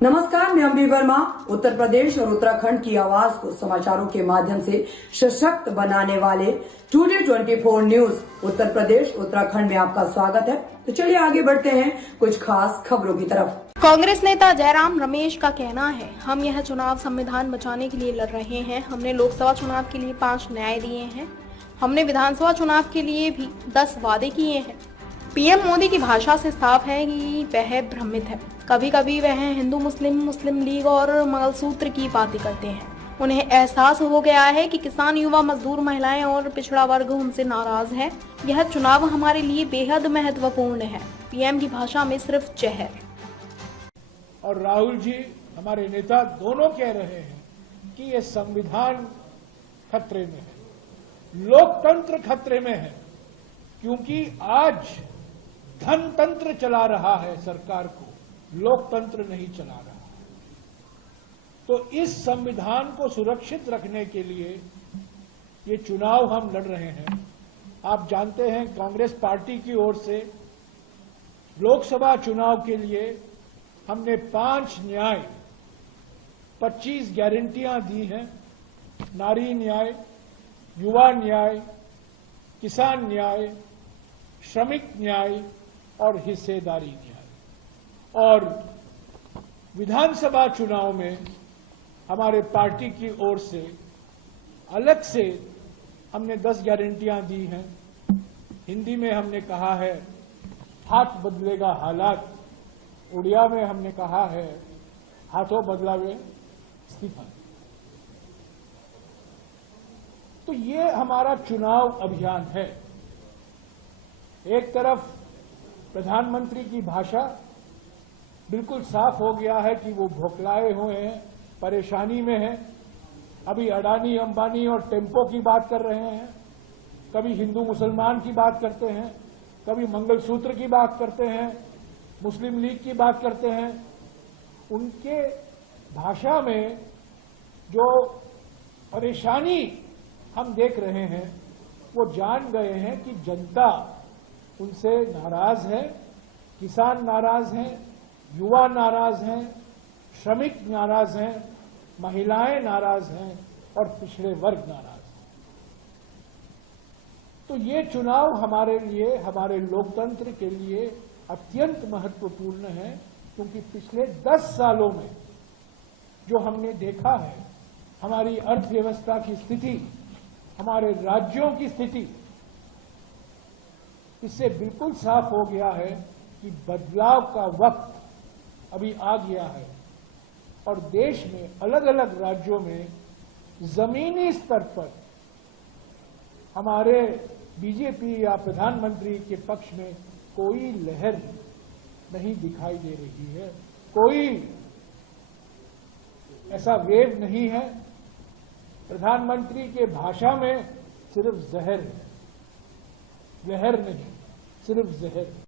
नमस्कार, मैं अम्बी वर्मा। उत्तर प्रदेश और उत्तराखंड की आवाज को समाचारों के माध्यम से सशक्त बनाने वाले टुडे 24 न्यूज उत्तर प्रदेश उत्तराखंड में आपका स्वागत है। तो चलिए आगे बढ़ते हैं कुछ खास खबरों की तरफ। कांग्रेस नेता जयराम रमेश का कहना है, हम यह चुनाव संविधान बचाने के लिए लड़ रहे हैं। हमने लोकसभा चुनाव के लिए 5 न्याय दिए हैं। हमने विधानसभा चुनाव के लिए भी 10 वादे किए हैं। पीएम मोदी की भाषा से साफ है कि वह भ्रमित है। कभी कभी वह हिंदू मुस्लिम लीग और मंगलसूत्र की बातें करते हैं। उन्हें एहसास हो गया है कि किसान, युवा, मजदूर, महिलाएं और पिछड़ा वर्ग उनसे नाराज है। यह चुनाव हमारे लिए बेहद महत्वपूर्ण है। पीएम की भाषा में सिर्फ जहर। और राहुल जी, हमारे नेता दोनों कह रहे हैं कि ये संविधान खतरे में है, लोकतंत्र खतरे में है, क्योंकि आज धनतंत्र चला रहा है सरकार को, लोकतंत्र नहीं चला रहा। तो इस संविधान को सुरक्षित रखने के लिए ये चुनाव हम लड़ रहे हैं। आप जानते हैं, कांग्रेस पार्टी की ओर से लोकसभा चुनाव के लिए हमने 5 न्याय, 25 गारंटियां दी हैं। नारी न्याय, युवा न्याय, किसान न्याय, श्रमिक न्याय और हिस्सेदारी न्याय। और विधानसभा चुनाव में हमारे पार्टी की ओर से अलग से हमने 10 गारंटियां दी हैं। हिंदी में हमने कहा है हाथ बदलेगा हालात, उड़िया में हमने कहा है हाथों बदलावे इस्तीफा। तो ये हमारा चुनाव अभियान है। एक तरफ प्रधानमंत्री की भाषा बिल्कुल साफ हो गया है कि वो भोखलाए हुए हैं, परेशानी में हैं। अभी अडानी, अंबानी और टेम्पो की बात कर रहे हैं, कभी हिंदू मुसलमान की बात करते हैं, कभी मंगलसूत्र की बात करते हैं, मुस्लिम लीग की बात करते हैं। उनके भाषा में जो परेशानी हम देख रहे हैं, वो जान गए हैं कि जनता उनसे नाराज है, किसान नाराज हैं, युवा नाराज हैं, श्रमिक नाराज हैं, महिलाएं नाराज हैं और पिछड़े वर्ग नाराज हैं। तो ये चुनाव हमारे लिए, हमारे लोकतंत्र के लिए अत्यंत महत्वपूर्ण है, क्योंकि पिछले 10 सालों में जो हमने देखा है, हमारी अर्थव्यवस्था की स्थिति, हमारे राज्यों की स्थिति, इससे बिल्कुल साफ हो गया है कि बदलाव का वक्त अभी आ गया है। और देश में अलग अलग राज्यों में जमीनी स्तर पर हमारे बीजेपी या प्रधानमंत्री के पक्ष में कोई लहर नहीं दिखाई दे रही है, कोई ऐसा वेव नहीं है। प्रधानमंत्री के भाषा में सिर्फ जहर है, लहर नहीं, सिर्फ जहर।